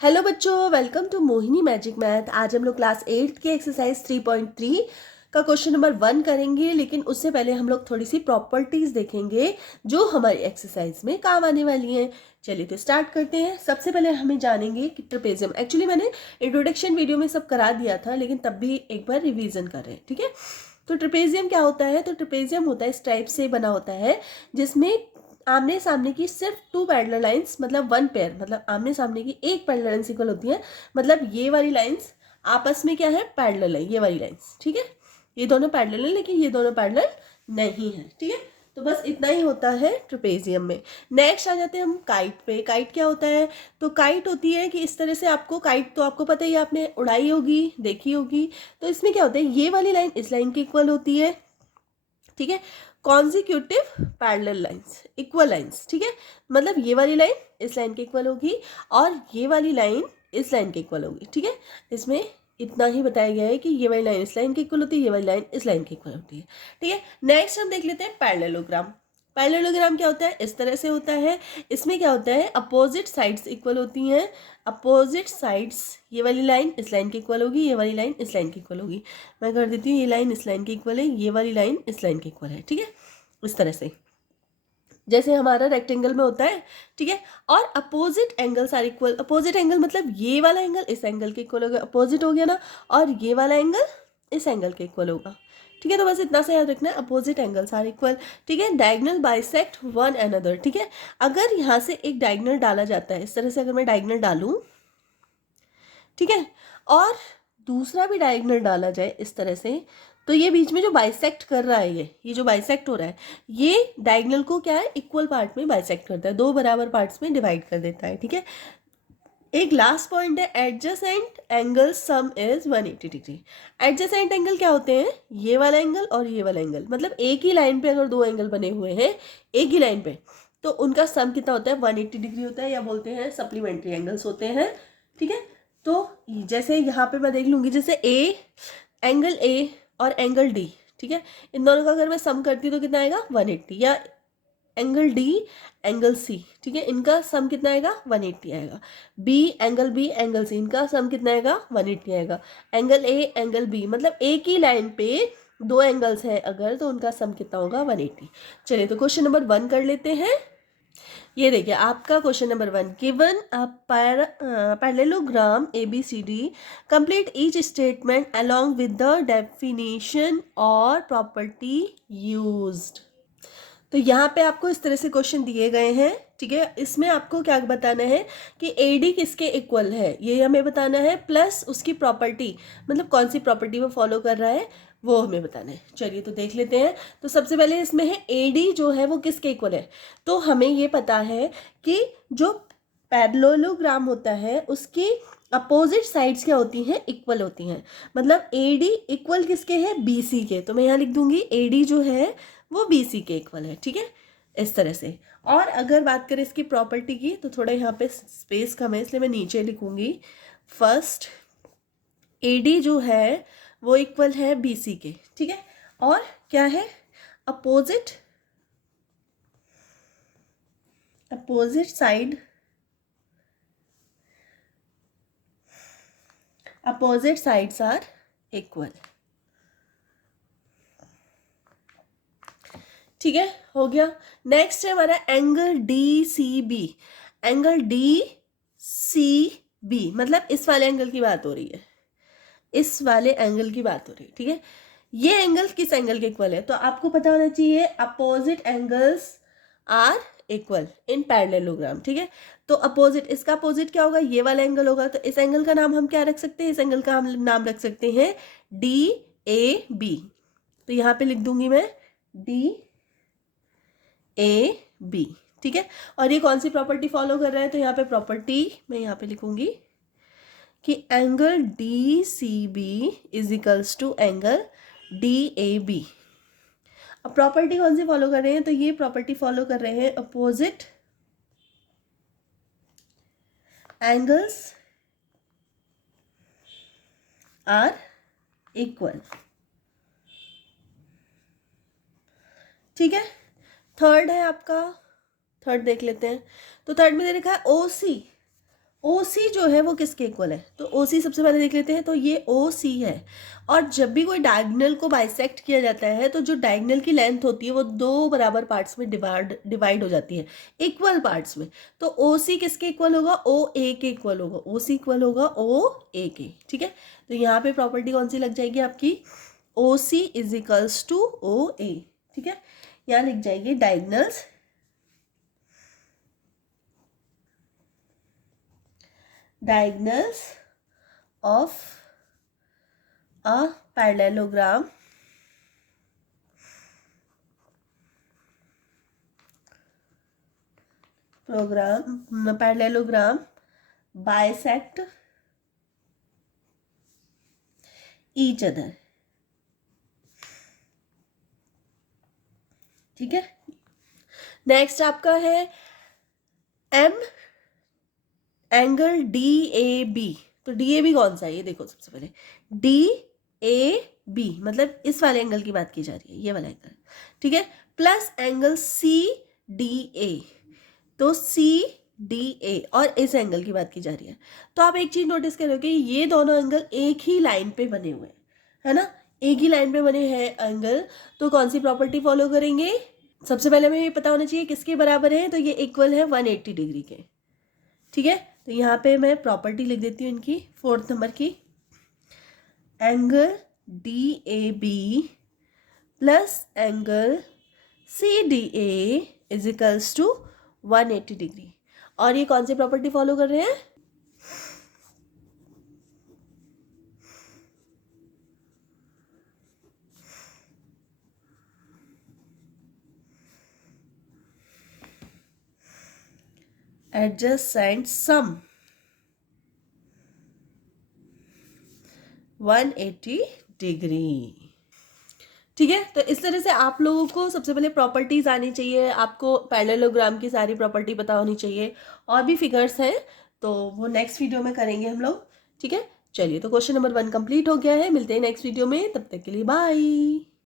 Hello बच्चों, welcome to Mohini magic math. आज हम लोग क्लास 8 की एक्सरसाइज 3.3 का क्वेश्चन नंबर 1 करेंगे, लेकिन उससे पहले हम लोग थोड़ी सी प्रॉपर्टीज देखेंगे जो हमारी एक्सरसाइज में काम आने वाली हैं। चलिए तो स्टार्ट करते हैं। सबसे पहले हमें जानेंगे कि ट्रेपेजियम, एक्चुअली मैंने इंट्रोडक्शन वीडियो में सब करा दिया था, लेकिन तब भी एक बार रिवीजन कर रहे हैं, ठीक है। तो ट्रेपेजियम क्या होता है? तो ट्रेपेजियम होता है, इस टाइप से बना होता है जिसमें आमने सामने की सिर्फ 2 पैरेलल लाइंस, मतलब 1 पेयर, मतलब आमने सामने की एक पैरेलल लाइंस इक्वल होती है। मतलब ये वाली लाइंस आपस में क्या है? पैरेलल है, ये वाली लाइंस, ठीक है। ये दोनों पैरेलल है, लेकिन ये दोनों पैरेलल नहीं है, ठीक है। तो बस इतना ही होता है ट्रेपेजियम में। नेक्स्ट आ जाते हैं हम काइट पे। काइट क्या होता है? तो काइट होती है कि इस तरह से, आपको काइट तो आपको पता ही है, आपने उड़ाई होगी, देखी होगी। तो इसमें क्या होता है? ये वाली लाइन इस लाइन की इक्वल होती है, ठीक है। Consecutive parallel lines, equal lines, ठीक है। मतलब ये वाली लाइन इस लाइन के इक्वल होगी और ये वाली लाइन इस लाइन के इक्वल होगी, ठीक है। इसमें इतना ही बताया गया है कि ये वाली लाइन इस लाइन के इक्वल होती है, ये वाली लाइन इस लाइन के इक्वल होती है, ठीक है। नेक्स्ट हम देख लेते हैं पैरेललोग्राम। पैरेललोग्राम क्या होता है? इस तरह से होता है। इसमें क्या होता है? अपोजिट साइड्स इक्वल होती हैं। अपोजिट साइड्स, ये वाली लाइन इस लाइन की इक्वल होगी, ये वाली लाइन इस लाइन की इक्वल होगी। मैं कर देती हूँ, ये लाइन इस लाइन की इक्वल है, ये वाली लाइन इस लाइन की इक्वल है, ठीक है। इस तरह से जैसे हमारा रेक्टेंगल में होता है, ठीक है। और opposite angles are equal. Opposite angle मतलब ये वाला एंगल इस एंगल के इक्वल होगा, अपोजिट हो गया ना। और ये वाला एंगल इस एंगल के इक्वल होगा, ठीक है। तो बस इतना सा याद रखना है, अपोजिट एंगल्स आर इक्वल, ठीक है। डायगोनल बाइसेक्ट वन अनदर, ठीक है। अगर यहाँ से एक डायगोनल डाला जाता है, इस तरह से अगर मैं डायगोनल डालूं, ठीक है, और दूसरा भी डायगोनल डाला जाए इस तरह से, तो ये बीच में जो बाइसेक्ट कर रहा है, ये जो बाइसेक्ट हो रहा है, ये डायगोनल को क्या है? इक्वल पार्ट में बाइसेक्ट करता है, दो बराबर पार्ट्स में डिवाइड कर देता है, ठीक है। एक लास्ट पॉइंट है, adjacent angle sum is 180 degree. Adjacent angle क्या होते हैं? ये वाला एंगल और ये वाला एंगल, मतलब एक ही लाइन पे अगर दो एंगल बने हुए हैं एक ही लाइन पे, तो उनका सम कितना होता है? 180 डिग्री होता है, या बोलते हैं सप्लीमेंट्री एंगल्स होते हैं, ठीक है। तो जैसे यहाँ पे मैं देख लूंगी, जैसे एंगल ए और एंगल डी, ठीक है, इन दोनों का अगर मैं सम करती हूँ तो कितना आएगा? 180। या एंगल डी एंगल सी, ठीक है, इनका सम कितना आएगा? 180 आएगा। बी एंगल सी, इनका सम कितना आएगा? 180 आएगा। एंगल ए एंगल बी, मतलब एक ही लाइन पे दो एंगल्स हैं अगर, तो उनका सम कितना होगा? 180। चलिए तो क्वेश्चन नंबर 1 कर लेते हैं। ये देखिए आपका question number 1, given a parallelogram ABCD, complete each statement along with the definition और प्रॉपर्टी यूज्ड। तो यहाँ पे आपको इस तरह से क्वेश्चन दिए गए हैं, ठीक है। इसमें आपको क्या बताना है कि AD किसके इक्वल है, ये हमें बताना है, प्लस उसकी प्रॉपर्टी, मतलब कौन सी प्रॉपर्टी वो फॉलो कर रहा है वो हमें बताना है। चलिए तो देख लेते हैं। तो सबसे पहले इसमें है AD जो है वो किसके इक्वल है। तो हमें ये पता है कि जो पैरेललोग्राम होता है उसकी अपोजिट साइड्स क्या होती हैं? इक्वल होती हैं। मतलब AD इक्वल किसके है? BC के। तो मैं यहाँ लिख दूंगी AD जो है वो BC के इक्वल है, ठीक है, इस तरह से। और अगर बात करें इसकी प्रॉपर्टी की, तो थोड़ा यहाँ पे स्पेस कम है, इसलिए मैं नीचे लिखूंगी। फर्स्ट, AD जो है वो इक्वल है BC के, ठीक है। और क्या है? Opposite side, opposite sides are equal, ठीक है, हो गया। नेक्स्ट है हमारा एंगल DCB। एंगल DCB मतलब इस वाले एंगल की बात हो रही है, इस वाले एंगल की बात हो रही है, ठीक है। ये एंगल किस एंगल के इक्वल है? तो आपको पता होना चाहिए opposite angles are equal in parallelogram, ठीक है। तो अपोजिट, इसका अपोजिट क्या होगा? ये वाला एंगल होगा। तो इस एंगल का नाम हम क्या रख सकते हैं? इस एंगल का हम नाम रख सकते हैं DAB। तो यहाँ पे लिख दूंगी मैं DAB, ठीक है। और ये कौन सी प्रॉपर्टी फॉलो कर रहा है? तो यहाँ पे प्रॉपर्टी मैं यहाँ पे लिखूंगी कि angle DCB is equals to angle DAB। अब प्रॉपर्टी कौन सी फॉलो कर रहे हैं? तो ये प्रॉपर्टी फॉलो कर रहे हैं अपोजिट एंगल्स आर इक्वल, ठीक है। थर्ड है आपका, थर्ड देख लेते हैं। तो थर्ड में दे रखा है OC OC जो है वो किसके इक्वल है, तो OC सबसे पहले देख लेते हैं। तो ये OC है, और जब भी कोई डायगोनल को बाइसेक्ट किया जाता है तो जो डायगोनल की लेंथ होती है वो 2 बराबर पार्ट्स में डिवाइड हो जाती है, इक्वल पार्ट्स में। तो OC किसके इक्वल होगा, OA के इक्वल होगा। OC इक्वल होगा OA के, ठीक है। तो यहाँ पे प्रॉपर्टी कौन सी लग जाएगी आपकी, OC is equals to OA, ठीक है। यहाँ लिख जाएगी diagonals of a parallelogram bisect each other, ठीक है। नेक्स्ट आपका है M एंगल DAB। तो DAB कौन सा है, ये देखो सबसे पहले DAB मतलब इस वाले एंगल की बात की जा रही है, ये वाला एंगल, ठीक है। प्लस एंगल CDA, तो CDA और इस एंगल की बात की जा रही है। तो आप एक चीज नोटिस करोगे, ये दोनों एंगल एक ही लाइन पे बने हुए हैं, है ना, एक ही लाइन पे बने हैं एंगल। तो कौन सी प्रॉपर्टी फॉलो करेंगे, सबसे पहले हमें ये पता होना चाहिए किसके बराबर है, तो ये इक्वल है 180 डिग्री के, ठीक है। तो यहाँ पे मैं प्रॉपर्टी लिख देती हूँ इनकी, 4th नंबर की, angle DAB plus angle CDA is equals to 180 degree. और ये कौन सी प्रॉपर्टी फॉलो कर रहे हैं, एडजेसेंट सम 180 डिग्री, ठीक है। तो इस तरह से आप लोगों को सबसे पहले प्रॉपर्टीज आनी चाहिए, आपको पैरेललोग्राम की सारी प्रॉपर्टी पता होनी चाहिए। और भी फिगर्स हैं तो वो नेक्स्ट वीडियो में करेंगे हम लोग, ठीक है। चलिए, तो क्वेश्चन नंबर 1 कंप्लीट हो गया है, मिलते हैं नेक्स्ट वीडियो में, तब तक के लिए बाय।